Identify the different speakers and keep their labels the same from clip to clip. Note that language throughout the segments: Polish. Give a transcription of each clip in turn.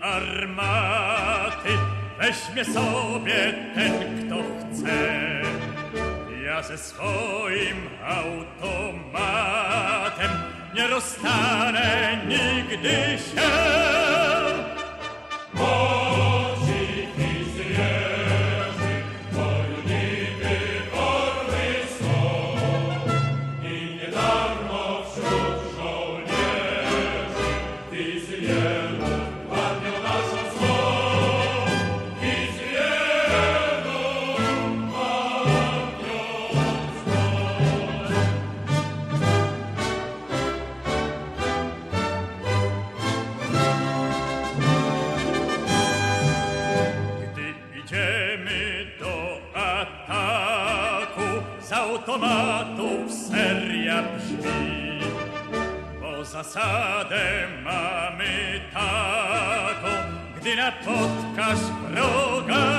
Speaker 1: armaty weźmie sobie ten, kto chce. Ja ze swoim automatem nie rozstanę nigdy się. Gdy brzmi. Bo zasadę mamy taką, gdy napotkasz wroga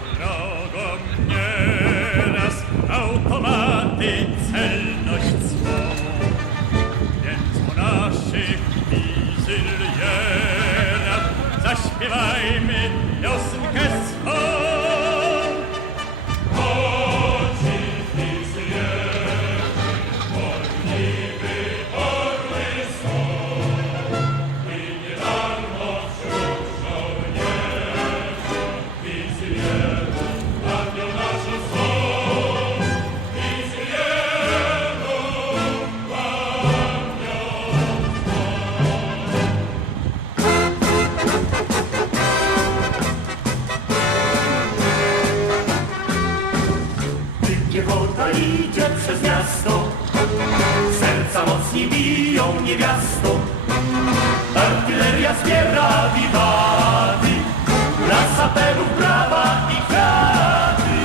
Speaker 1: wrogom nieraz automaty celność swą. Więc o naszych zaśpiewajmy
Speaker 2: idzie przez miasto, serca mocniej biją niewiasto. Artyleria zbiera wiwaty, na saperów brawa i kraty.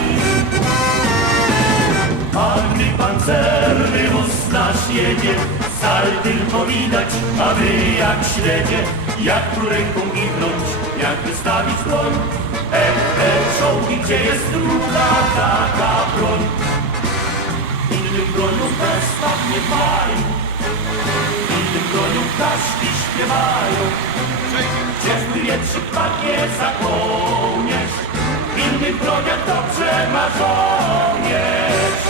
Speaker 2: A gdy pancerny wóz nasz jedzie, stal tylko widać, a wy jak śledzie, jak tu ręką michnąć, jak wystawić broń. Ech, te czołgi, gdzie jest druga taka broń? Bronią festach nie dbają, innym bronią kaszki śpiewają. Ciepły wietrzyk padnie za kołnierz, innych broniach dobrze ma żołnierz.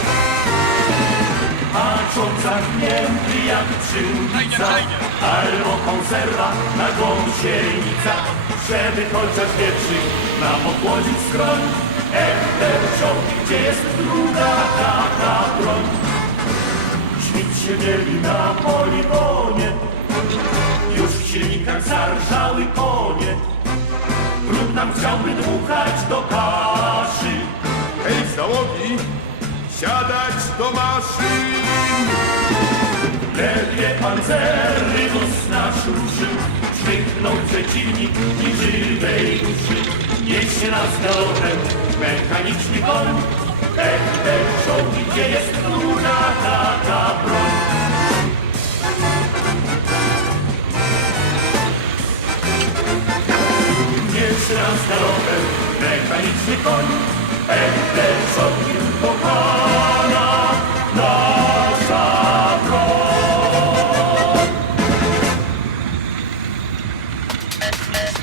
Speaker 2: A człon zamknięty jak przyłbica, albo konserwa na gąsienica, żeby chociaż wietrzyk nam ochłodzić skroń. Ech, te czołgi, gdzie jest druga taka broń? Mieli na poligonie, już w silnikach zarżały konie. Brud nam chciałby dmuchać do kaszy,
Speaker 3: Hej, załogi, siadać do maszyn!
Speaker 2: Ledwie pancerny wóz nasz ruszył, Szwyknął przeciwnik niżywej duszy. Niesie nas galopem mechaniczny koń. Ech, te czołgi, gdzie jest druga taka Christmas.